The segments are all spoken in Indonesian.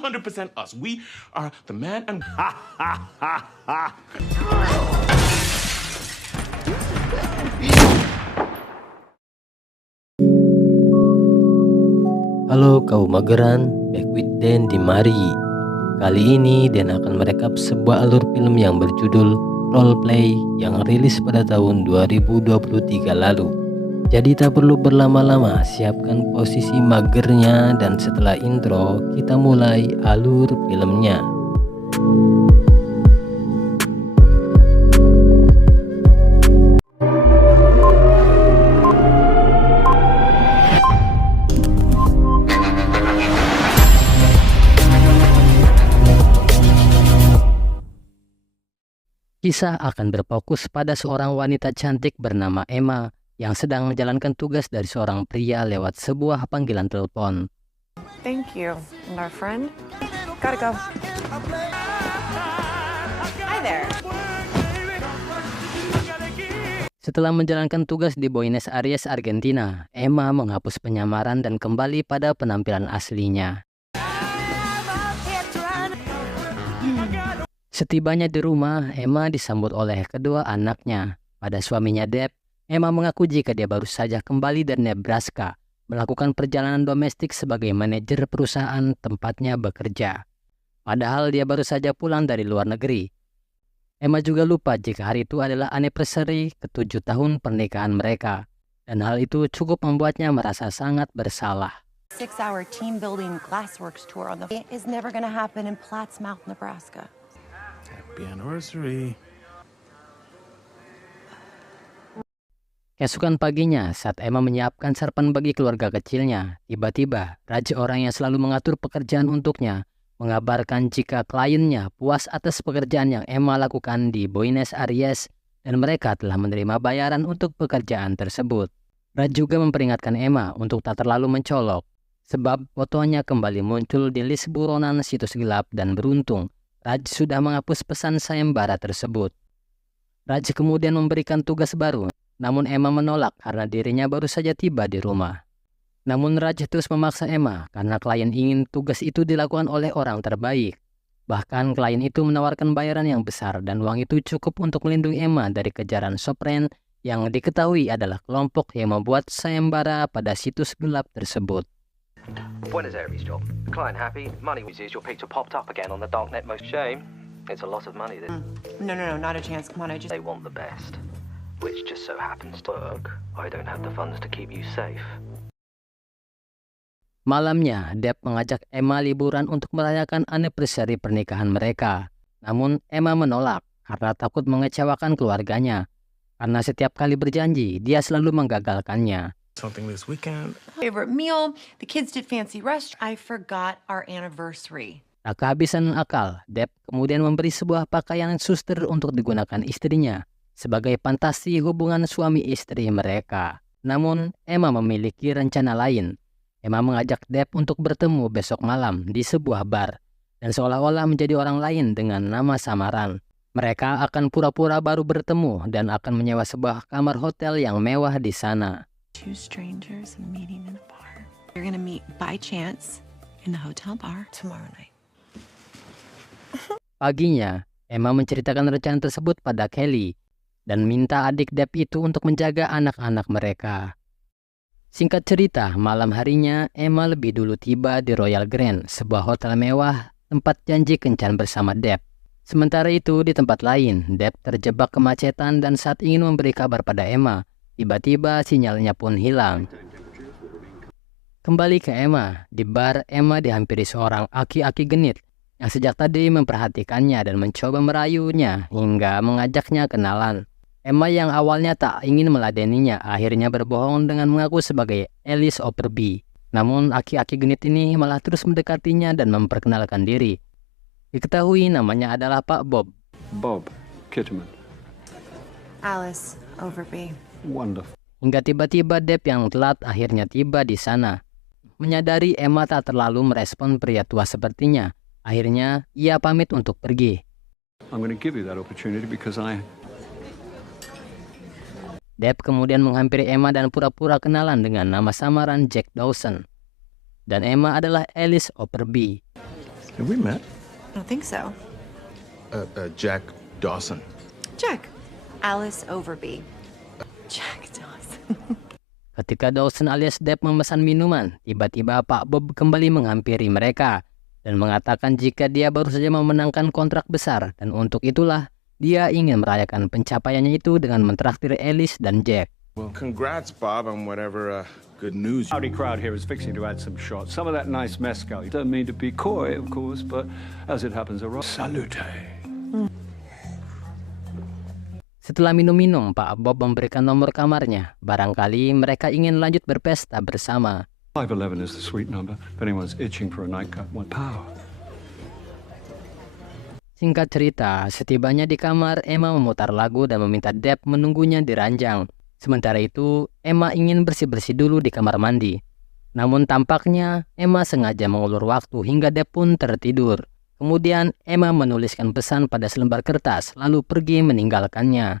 100% us. We are the man and... Halo kaum mageran, back with Dan di Mari. Kali ini Dan akan merekap sebuah alur film yang berjudul Roleplay yang rilis pada tahun 2023 lalu. Jadi tak perlu berlama-lama, siapkan posisi magernya dan setelah intro kita mulai alur filmnya. Kisah akan berfokus pada seorang wanita cantik bernama Emma yang sedang menjalankan tugas dari seorang pria lewat sebuah panggilan telepon. Thank you. And our friend? Gotta go. Hi there. Setelah menjalankan tugas di Buenos Aires, Argentina, Emma menghapus penyamaran dan kembali pada penampilan aslinya. Setibanya di rumah, Emma disambut oleh kedua anaknya. Pada suaminya Deb, Emma mengaku jika dia baru saja kembali dari Nebraska, melakukan perjalanan domestik sebagai manajer perusahaan tempatnya bekerja. Padahal dia baru saja pulang dari luar negeri. Emma juga lupa jika hari itu adalah anniversary ke-7 tahun pernikahan mereka. Dan hal itu cukup membuatnya merasa sangat bersalah. 6-hour team building glassworks tour on the is never gonna happen in Plattsmouth, Nebraska. Happy anniversary. Keesokan paginya, saat Emma menyiapkan sarapan bagi keluarga kecilnya, tiba-tiba Raj, orang yang selalu mengatur pekerjaan untuknya, mengabarkan jika kliennya puas atas pekerjaan yang Emma lakukan di Buenos Aires dan mereka telah menerima bayaran untuk pekerjaan tersebut. Raj juga memperingatkan Emma untuk tak terlalu mencolok, sebab fotonya kembali muncul di list buronan situs gelap dan beruntung Raj sudah menghapus pesan sayembara tersebut. Raj kemudian memberikan tugas baru, namun Emma menolak karena dirinya baru saja tiba di rumah. Namun Raj terus memaksa Emma karena klien ingin tugas itu dilakukan oleh orang terbaik. Bahkan klien itu menawarkan bayaran yang besar dan uang itu cukup untuk melindungi Emma dari kejaran Sopran yang diketahui adalah kelompok yang membuat sayembara pada situs gelap tersebut. Buenos Aires job. Client happy, money was used, your picture popped up again on the darknet. Most shame. It's a lot of money. No, not a chance. Come on, They want the best, which just so happens to work. I don't have the funds to keep you safe. Malamnya, Deb mengajak Emma liburan untuk merayakan anniversary pernikahan mereka. Namun Emma menolak karena takut mengecewakan keluarganya. Karena setiap kali berjanji, dia selalu menggagalkannya. Something this weekend. favorite meal. The kids did fancy restaurant. I forgot our anniversary. Tak kehabisan akal, Deb kemudian memberi sebuah pakaian suster untuk digunakan istrinya sebagai fantasi hubungan suami istri mereka. Namun, Emma memiliki rencana lain. Emma mengajak Deb untuk bertemu besok malam di sebuah bar dan seolah-olah menjadi orang lain dengan nama samaran. Mereka akan pura-pura baru bertemu dan akan menyewa sebuah kamar hotel yang mewah di sana. Two strangers meeting in a bar. You're gonna meet by chance in the hotel bar tomorrow night. Paginya, Emma menceritakan rencana tersebut pada Kelly dan minta adik Deb itu untuk menjaga anak-anak mereka. Singkat cerita, malam harinya Emma lebih dulu tiba di Royal Grand, sebuah hotel mewah tempat janji kencan bersama Deb. Sementara itu, di tempat lain, Deb terjebak kemacetan dan saat ingin memberi kabar pada Emma, tiba-tiba sinyalnya pun hilang. Kembali ke Emma, di bar Emma dihampiri seorang aki-aki genit yang sejak tadi memperhatikannya dan mencoba merayunya hingga mengajaknya kenalan. Emma yang awalnya tak ingin meladeninya akhirnya berbohong dengan mengaku sebagai Alice Opperby. Namun aki-aki genit ini malah terus mendekatinya dan memperkenalkan diri. Diketahui namanya adalah Pak Bob. Bob Kitterman. Alice Overby. Wonderful. Hingga tiba-tiba Deb yang telat akhirnya tiba di sana. Menyadari Emma tak terlalu merespon pria tua sepertinya, akhirnya ia pamit untuk pergi. I'm going to give you that opportunity because Deb kemudian menghampiri Emma dan pura-pura kenalan dengan nama samaran Jack Dawson. Dan Emma adalah Alice Opperby. Have we met? I don't think so. Jack Dawson. Jack. Alice Overby. Jack Dawson. Ketika Dawson alias Depp memesan minuman, tiba-tiba Pak Bob kembali menghampiri mereka dan mengatakan jika dia baru saja memenangkan kontrak besar dan untuk itulah dia ingin merayakan pencapaiannya itu dengan mentraktir Alice dan Jack. Well, congrats, Bob, on whatever good news. Howdy crowd here is fixing to add some shots. Some of that nice mezcal. Don't mean to be coy, of course, but as it happens, salute. Setelah minum-minum, Pak Bob memberikan nomor kamarnya. Barangkali mereka ingin lanjut berpesta bersama. 511 is the suite number. If anyone's itching for a nightcap, want power. Singkat cerita, setibanya di kamar, Emma memutar lagu dan meminta Depp menunggunya di ranjang. Sementara itu, Emma ingin bersih-bersih dulu di kamar mandi. Namun tampaknya, Emma sengaja mengulur waktu hingga Depp pun tertidur. Kemudian, Emma menuliskan pesan pada selembar kertas, lalu pergi meninggalkannya.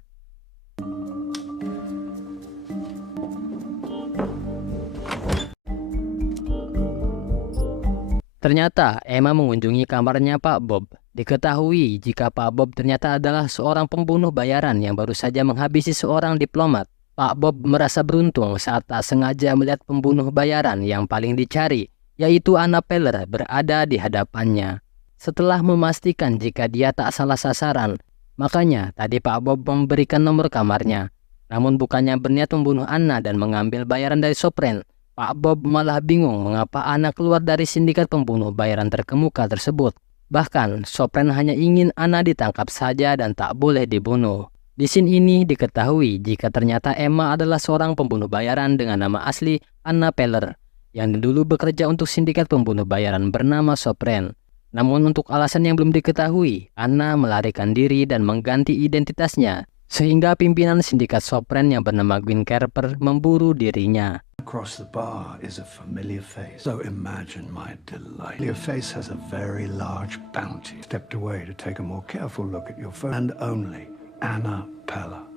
Ternyata, Emma mengunjungi kamarnya Pak Bob. Diketahui jika Pak Bob ternyata adalah seorang pembunuh bayaran yang baru saja menghabisi seorang diplomat. Pak Bob merasa beruntung saat tak sengaja melihat pembunuh bayaran yang paling dicari, yaitu Anna Peller, berada di hadapannya. Setelah memastikan jika dia tak salah sasaran, makanya tadi Pak Bob memberikan nomor kamarnya. Namun bukannya berniat membunuh Anna dan mengambil bayaran dari Sopren, Pak Bob malah bingung mengapa Anna keluar dari sindikat pembunuh bayaran terkemuka tersebut. Bahkan, Sopren hanya ingin Anna ditangkap saja dan tak boleh dibunuh. Di scene ini diketahui jika ternyata Emma adalah seorang pembunuh bayaran dengan nama asli Anna Peller, yang dulu bekerja untuk sindikat pembunuh bayaran bernama Sopren. Namun untuk alasan yang belum diketahui, Anna melarikan diri dan mengganti identitasnya, sehingga pimpinan sindikat Sopren yang bernama Gwyn Kerper memburu dirinya. Across the bar is a familiar face. So imagine my delight. Your face has a very large bounty. Stepped away to take a more careful look at your phone. And only Anna Peller.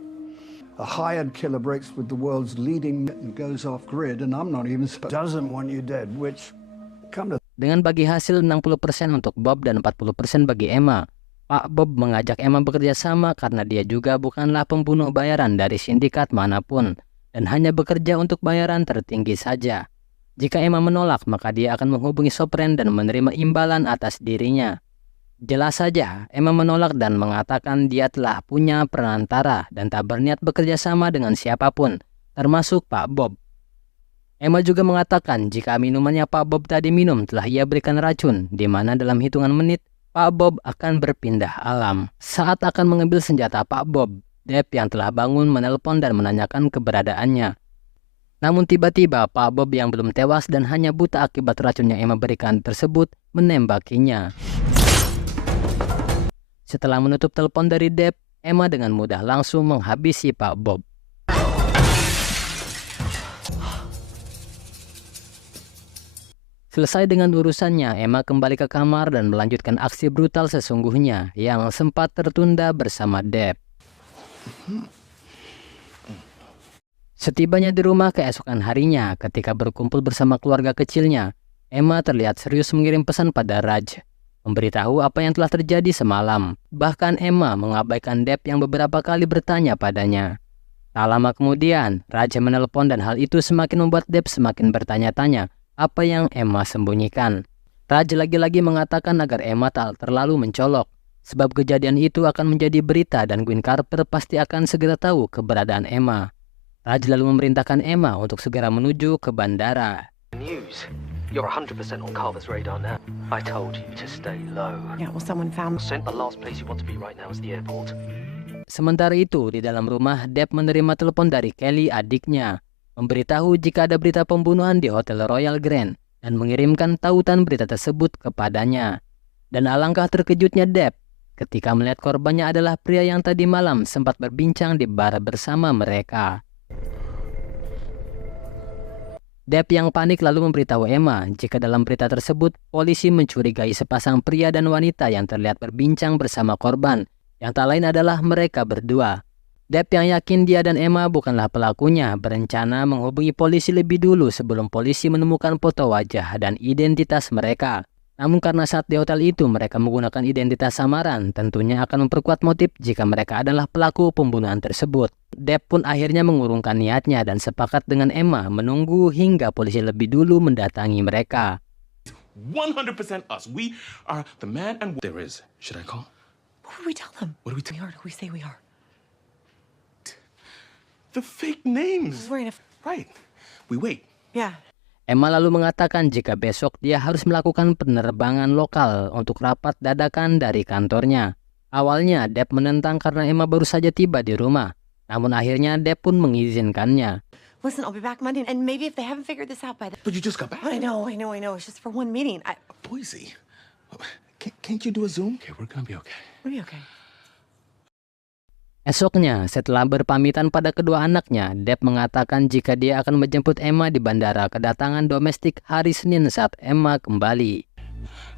A hired killer breaks with the world's leading and goes off grid, and I'm not even doesn't want you dead, which come to. Dengan bagi hasil 60% untuk Bob dan 40% bagi Emma, Pak Bob mengajak Emma bekerja sama karena dia juga bukanlah pembunuh bayaran dari sindikat manapun dan hanya bekerja untuk bayaran tertinggi saja. Jika Emma menolak, maka dia akan menghubungi Sopren dan menerima imbalan atas dirinya. Jelas saja, Emma menolak dan mengatakan dia telah punya perantara dan tak berniat bekerja sama dengan siapapun, termasuk Pak Bob. Emma juga mengatakan jika minumannya Pak Bob tadi minum telah ia berikan racun, di mana dalam hitungan menit, Pak Bob akan berpindah alam. Saat akan mengambil senjata Pak Bob, Depp yang telah bangun menelpon dan menanyakan keberadaannya. Namun tiba-tiba Pak Bob yang belum tewas dan hanya buta akibat racun yang Emma berikan tersebut menembakinya. Setelah menutup telepon dari Depp, Emma dengan mudah langsung menghabisi Pak Bob. Selesai dengan urusannya, Emma kembali ke kamar dan melanjutkan aksi brutal sesungguhnya yang sempat tertunda bersama Depp. Setibanya di rumah keesokan harinya, ketika berkumpul bersama keluarga kecilnya, Emma terlihat serius mengirim pesan pada Raj, memberitahu apa yang telah terjadi semalam. Bahkan Emma mengabaikan Depp yang beberapa kali bertanya padanya. Tak lama kemudian, Raj menelpon dan hal itu semakin membuat Depp semakin bertanya-tanya apa yang Emma sembunyikan. Raj lagi-lagi mengatakan agar Emma tak terlalu mencolok, sebab kejadian itu akan menjadi berita dan Gwyn Kerper pasti akan segera tahu keberadaan Emma. Raj lalu memerintahkan Emma untuk segera menuju ke bandara. News. You're 100% on Carver's radar now. I told you to stay low. Yeah, well, someone found. The last place you want to be right now is the airport. Sementara itu, di dalam rumah, Depp menerima telepon dari Kelly, adiknya, memberitahu jika ada berita pembunuhan di Hotel Royal Grand dan mengirimkan tautan berita tersebut kepadanya. Dan alangkah terkejutnya Depp ketika melihat korbannya adalah pria yang tadi malam sempat berbincang di bar bersama mereka. Depp yang panik lalu memberitahu Emma jika dalam berita tersebut polisi mencurigai sepasang pria dan wanita yang terlihat berbincang bersama korban, yang tak lain adalah mereka berdua. Depp yang yakin dia dan Emma bukanlah pelakunya berencana menghubungi polisi lebih dulu sebelum polisi menemukan foto wajah dan identitas mereka. Namun karena saat di hotel itu mereka menggunakan identitas samaran, tentunya akan memperkuat motif jika mereka adalah pelaku pembunuhan tersebut. Depp pun akhirnya mengurungkan niatnya dan sepakat dengan Emma menunggu hingga polisi lebih dulu mendatangi mereka. 100% us. We are the man and there is. Should I call? What do we tell them? What do we We are who we say we are. The fake names. We're in a... Right. We wait. Yeah. Emma lalu mengatakan jika besok dia harus melakukan penerbangan lokal untuk rapat dadakan dari kantornya. Awalnya Depp menentang karena Emma baru saja tiba di rumah. Namun akhirnya Depp pun mengizinkannya. Listen, I'll be back Monday, and maybe if they haven't figured this out by then. But you just got back. I know. It's just for one meeting. Boise. Can't you do a Zoom? Okay, we're gonna be okay. We'll be okay. Esoknya, setelah berpamitan pada kedua anaknya, Depp mengatakan jika dia akan menjemput Emma di bandara kedatangan domestik hari Senin saat Emma kembali.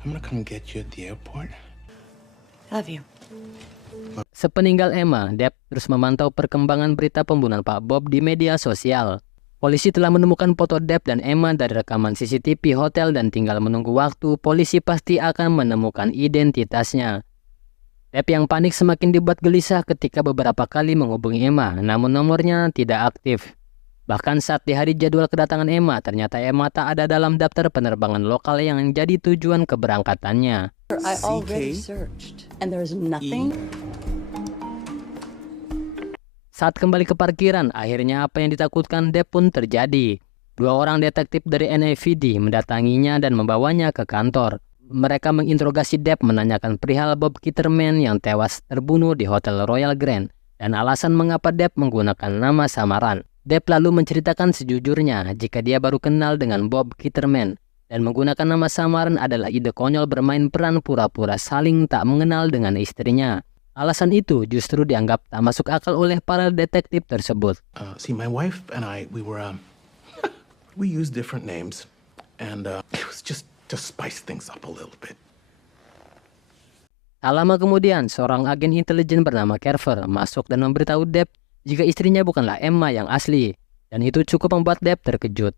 I'm gonna come get you at the airport. Love you. Sepeninggal Emma, Depp terus memantau perkembangan berita pembunuhan Pak Bob di media sosial. Polisi telah menemukan foto Depp dan Emma dari rekaman CCTV hotel dan tinggal menunggu waktu polisi pasti akan menemukan identitasnya. Depp yang panik semakin dibuat gelisah ketika beberapa kali menghubungi Emma, namun nomornya tidak aktif. Bahkan saat di hari jadwal kedatangan Emma, ternyata Emma tak ada dalam daftar penerbangan lokal yang jadi tujuan keberangkatannya. I already searched, and there's nothing. Saat kembali ke parkiran, akhirnya apa yang ditakutkan Depp pun terjadi. 2 orang detektif dari NYPD mendatanginya dan membawanya ke kantor. Mereka menginterogasi Depp menanyakan perihal Bob Kitterman yang tewas terbunuh di Hotel Royal Grand dan alasan mengapa Depp menggunakan nama samaran. Depp lalu menceritakan sejujurnya jika dia baru kenal dengan Bob Kitterman dan menggunakan nama samaran adalah ide konyol bermain peran pura-pura saling tak mengenal dengan istrinya. Alasan itu justru dianggap tak masuk akal oleh para detektif tersebut. See, my wife and I, we were, we used different names, and it was just to spice things up a little bit. Tak lama kemudian, seorang agen intelijen bernama Carver masuk dan memberitahu Depp jika istrinya bukanlah Emma yang asli, dan itu cukup membuat Depp terkejut.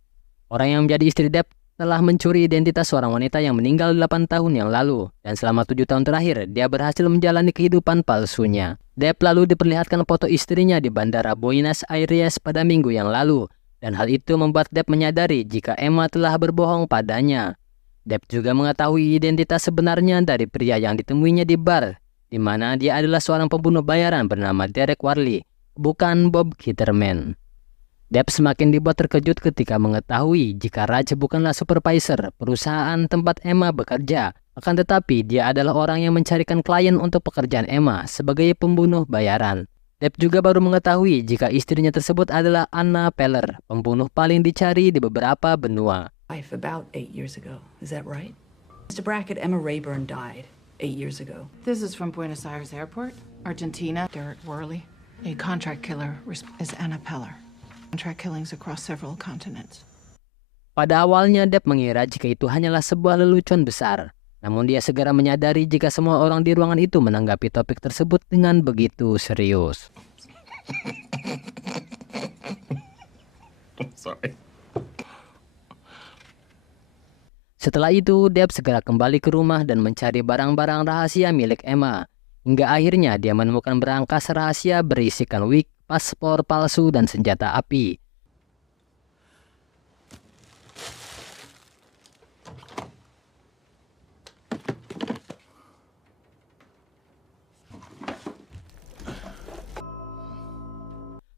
Orang yang menjadi istri Depp telah mencuri identitas seorang wanita yang meninggal 8 tahun yang lalu, dan selama 7 tahun terakhir, dia berhasil menjalani kehidupan palsunya. Depp lalu diperlihatkan foto istrinya di Bandara Buenos Aires pada minggu yang lalu, dan hal itu membuat Depp menyadari jika Emma telah berbohong padanya. Depp juga mengetahui identitas sebenarnya dari pria yang ditemuinya di bar, di mana dia adalah seorang pembunuh bayaran bernama Derek Warley, bukan Bob Kitterman. Depp semakin dibuat terkejut ketika mengetahui jika Raj bukanlah supervisor perusahaan tempat Emma bekerja, akan tetapi dia adalah orang yang mencarikan klien untuk pekerjaan Emma sebagai pembunuh bayaran. Depp juga baru mengetahui jika istrinya tersebut adalah Anna Peller, pembunuh paling dicari di beberapa benua. Life about 8 years ago. Is that right? Mr. Brackett, Emma Rayburn died 8 years ago. This is from Buenos Aires Airport, Argentina. Derek Worley. A contract killer is Anna Peller. Contract killings across several continents. Pada awalnya Depp mengira jika itu hanyalah sebuah lelucon besar. Namun dia segera menyadari jika semua orang di ruangan itu menanggapi topik tersebut dengan begitu serius. Sorry. Setelah itu, Depp segera kembali ke rumah dan mencari barang-barang rahasia milik Emma. Hingga akhirnya dia menemukan berangkas rahasia berisikan wig, paspor palsu, dan senjata api.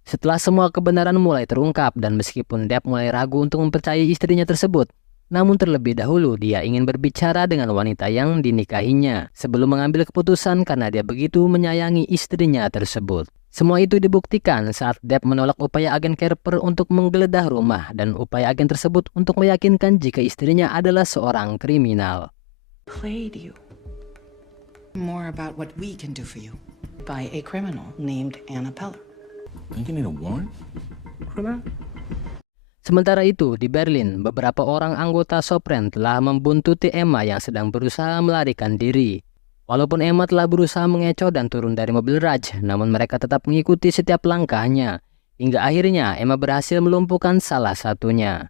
Setelah semua kebenaran mulai terungkap dan meskipun Depp mulai ragu untuk mempercayai istrinya tersebut, namun terlebih dahulu dia ingin berbicara dengan wanita yang dinikahinya sebelum mengambil keputusan karena dia begitu menyayangi istrinya tersebut. Semua itu dibuktikan saat Depp menolak upaya agen Carver untuk menggeledah rumah dan upaya agen tersebut untuk meyakinkan jika istrinya adalah seorang kriminal. Played you. More about what we can do for you by a criminal named Anna Peller. Think you need a warrant for that? Sementara itu, di Berlin, beberapa orang anggota Sopren telah membuntuti Emma yang sedang berusaha melarikan diri. Walaupun Emma telah berusaha mengecoh dan turun dari mobil Raj, namun mereka tetap mengikuti setiap langkahnya. Hingga akhirnya Emma berhasil melumpuhkan salah satunya.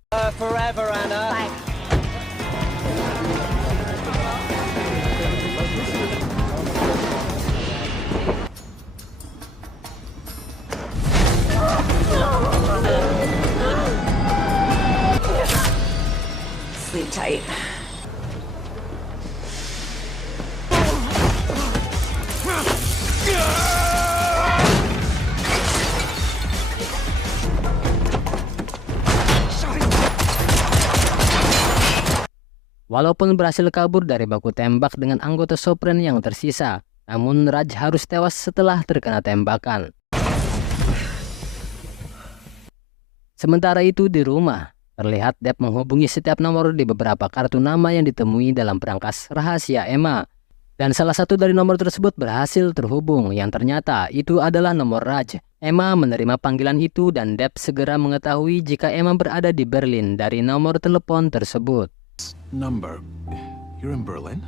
Walaupun berhasil kabur dari baku tembak dengan anggota Sopren yang tersisa, namun Raj harus tewas setelah terkena tembakan. Sementara itu di rumah, terlihat Depp menghubungi setiap nomor di beberapa kartu nama yang ditemui dalam berangkas rahasia Emma. Dan salah satu dari nomor tersebut berhasil terhubung, yang ternyata itu adalah nomor Raj. Emma menerima panggilan itu dan Depp segera mengetahui jika Emma berada di Berlin dari nomor telepon tersebut. Number. You're in Berlin?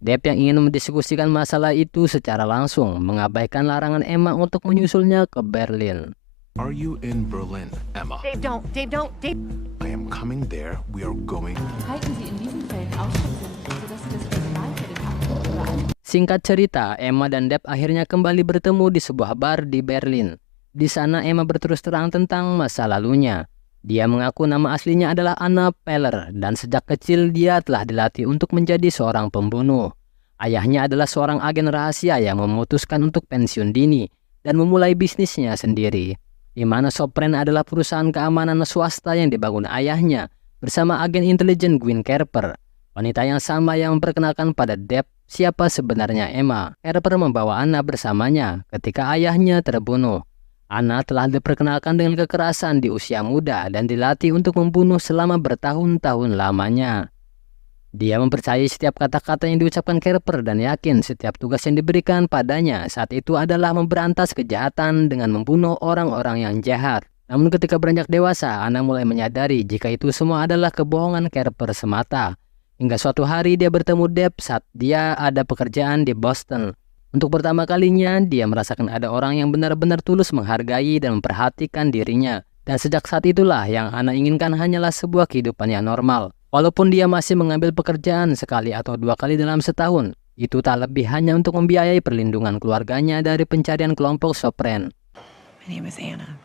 Depp yang ingin mendiskusikan masalah itu secara langsung mengabaikan larangan Emma untuk menyusulnya ke Berlin. Are you in Berlin, Emma? Dave, don't. Dave, don't. Dave. I am coming there. We are going. Halten Sie in diesen Fällen Ausschüsse, sodass Sie das Personal für den Abflug überall. Singkat cerita, Emma dan Depp akhirnya kembali bertemu di sebuah bar di Berlin. Di sana Emma berterus terang tentang masa lalunya. Dia mengaku nama aslinya adalah Anna Peller dan sejak kecil dia telah dilatih untuk menjadi seorang pembunuh. Ayahnya adalah seorang agen rahasia yang memutuskan untuk pensiun dini dan memulai bisnisnya sendiri, di mana Sopren adalah perusahaan keamanan swasta yang dibangun ayahnya bersama agen intelijen Gwen Carper, wanita yang sama yang memperkenalkan pada Depp siapa sebenarnya Emma. Carper membawa Anna bersamanya ketika ayahnya terbunuh. Anna telah diperkenalkan dengan kekerasan di usia muda dan dilatih untuk membunuh selama bertahun-tahun lamanya. Dia mempercayai setiap kata-kata yang diucapkan Carper dan yakin setiap tugas yang diberikan padanya saat itu adalah memberantas kejahatan dengan membunuh orang-orang yang jahat. Namun ketika beranjak dewasa, Anna mulai menyadari jika itu semua adalah kebohongan Carper semata. Hingga suatu hari dia bertemu Depp saat dia ada pekerjaan di Boston. Untuk pertama kalinya, dia merasakan ada orang yang benar-benar tulus menghargai dan memperhatikan dirinya. Dan sejak saat itulah yang Anna inginkan hanyalah sebuah kehidupan yang normal. Walaupun dia masih mengambil pekerjaan sekali atau 2 kali dalam setahun, itu tak lebih hanya untuk membiayai perlindungan keluarganya dari pencarian kelompok Sopren. My name is Anna.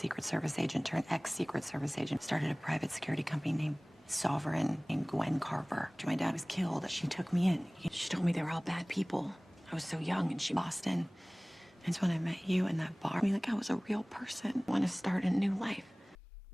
Secret Service agent turned ex-Secret Service agent. Started a private security company named Sovereign, named Gwen Carver. My dad was killed. She took me in. She told me they were all bad people. I was so young and she Boston. It's when I met you in that bar. I mean, like I was a real person. I want to start a new life.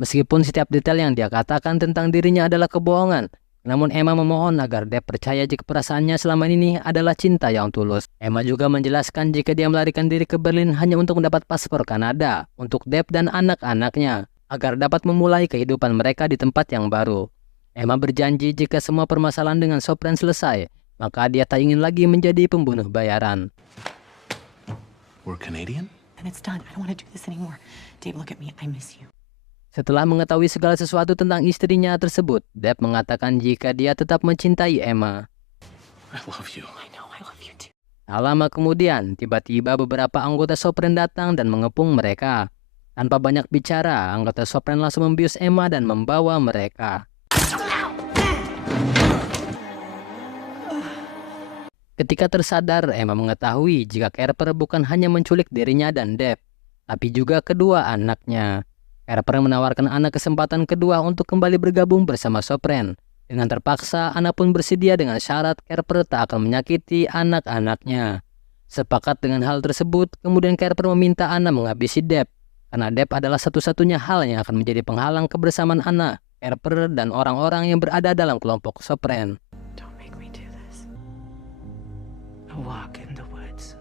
Meskipun setiap detail yang dia katakan tentang dirinya adalah kebohongan, namun Emma memohon agar Depp percaya jika perasaannya selama ini adalah cinta yang tulus. Emma juga menjelaskan jika dia melarikan diri ke Berlin hanya untuk mendapat paspor Kanada untuk Depp dan anak-anaknya, agar dapat memulai kehidupan mereka di tempat yang baru. Emma berjanji jika semua permasalahan dengan Sopren selesai, maka dia tak ingin lagi menjadi pembunuh bayaran. We're Canadian? And it's done. I don't want to do this anymore. Dave, look at me. I miss you. Setelah mengetahui segala sesuatu tentang istrinya tersebut, Depp mengatakan jika dia tetap mencintai Emma. I love you. I know. I love you too. Tak lama kemudian, tiba-tiba beberapa anggota Sopren datang dan mengepung mereka. Tanpa banyak bicara, anggota Sopren langsung membius Emma dan membawa mereka. Ketika tersadar, Emma mengetahui jika Carper bukan hanya menculik dirinya dan Depp, tapi juga kedua anaknya. Carper menawarkan Anna kesempatan kedua untuk kembali bergabung bersama Sopren. Dengan terpaksa, Anna pun bersedia dengan syarat Carper tak akan menyakiti anak-anaknya. Sepakat dengan hal tersebut, kemudian Carper meminta Anna menghabisi Depp, karena Depp adalah satu-satunya hal yang akan menjadi penghalang kebersamaan Anna, Carper, dan orang-orang yang berada dalam kelompok Sopren. Don't make me do this. I walk in the woods.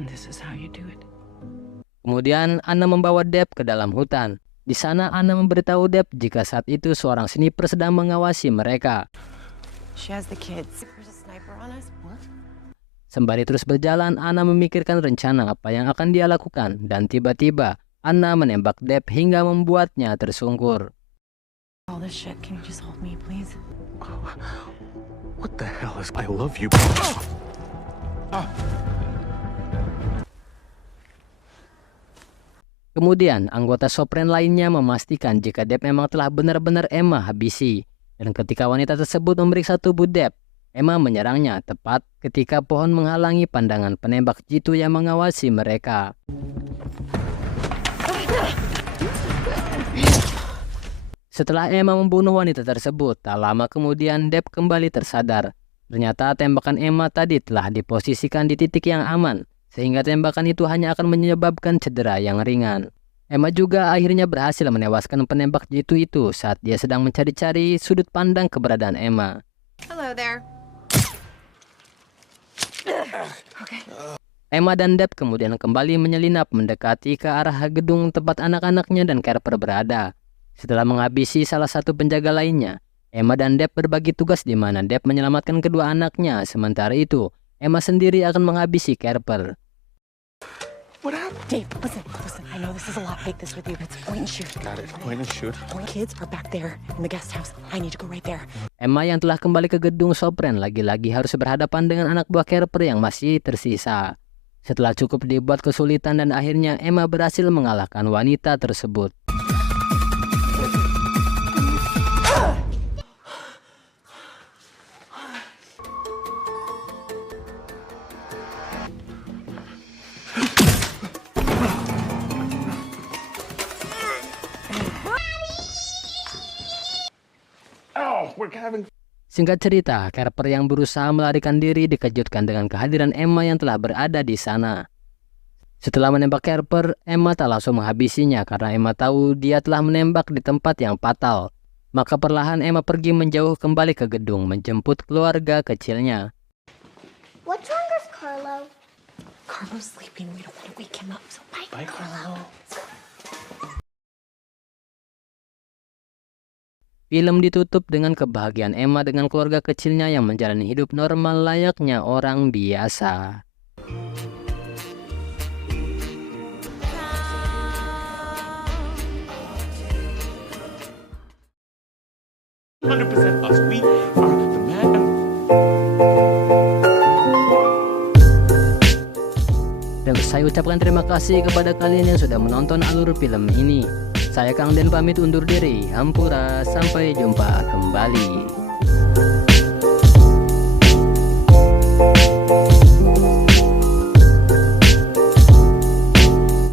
And this is how you do it. Kemudian Anna membawa Depp ke dalam hutan. Di sana Anna memberitahu Depp jika saat itu seorang sniper sedang mengawasi mereka. She has the kids. There's a sniper on us. What? Sembari terus berjalan, Anna memikirkan rencana apa yang akan dia lakukan. Dan tiba-tiba, Anna menembak Depp hingga membuatnya tersungkur. All this shit. Can you just hold me, please? What the hell is... I love you. Kemudian, anggota Sopren lainnya memastikan jika Depp memang telah benar-benar Emma habisi. Dan ketika wanita tersebut memeriksa tubuh Depp, Emma menyerangnya tepat ketika pohon menghalangi pandangan penembak jitu yang mengawasi mereka. Setelah Emma membunuh wanita tersebut, tak lama kemudian Depp kembali tersadar. Ternyata tembakan Emma tadi telah diposisikan di titik yang aman, sehingga tembakan itu hanya akan menyebabkan cedera yang ringan. Emma juga akhirnya berhasil menewaskan penembak jitu itu saat dia sedang mencari-cari sudut pandang keberadaan Emma. Hello there. Emma dan Deb kemudian kembali menyelinap mendekati ke arah gedung tempat anak-anaknya dan Carper berada. Setelah menghabisi salah satu penjaga lainnya, Emma dan Deb berbagi tugas di mana Deb menyelamatkan kedua anaknya. Sementara itu, Emma sendiri akan menghabisi Carper. What happened? Dave, listen. I know this is a lot. Take this with you. It's point and shoot. Got it. Point and shoot. All kids are back there in the guest house. I need to go right there. Emma yang telah kembali ke gedung Sopren lagi-lagi harus berhadapan dengan anak buah Carper yang masih tersisa. Setelah cukup dibuat kesulitan dan akhirnya Emma berhasil mengalahkan wanita tersebut. Singkat cerita, Carper yang berusaha melarikan diri dikejutkan dengan kehadiran Emma yang telah berada di sana. Setelah menembak Carper, Emma tak langsung menghabisinya karena Emma tahu dia telah menembak di tempat yang fatal. Maka perlahan Emma pergi menjauh kembali ke gedung menjemput keluarga kecilnya. What's wrong with Carlo? Carlo's sleeping. We don't want to wake him up. So bye, Bye, Carlo. Film ditutup dengan kebahagiaan Emma dengan keluarga kecilnya yang menjalani hidup normal layaknya orang biasa. 100% us. We are the man. Dan saya ucapkan terima kasih kepada kalian yang sudah menonton alur film ini. Saya Kang Den pamit undur diri. Hampura, sampai jumpa kembali.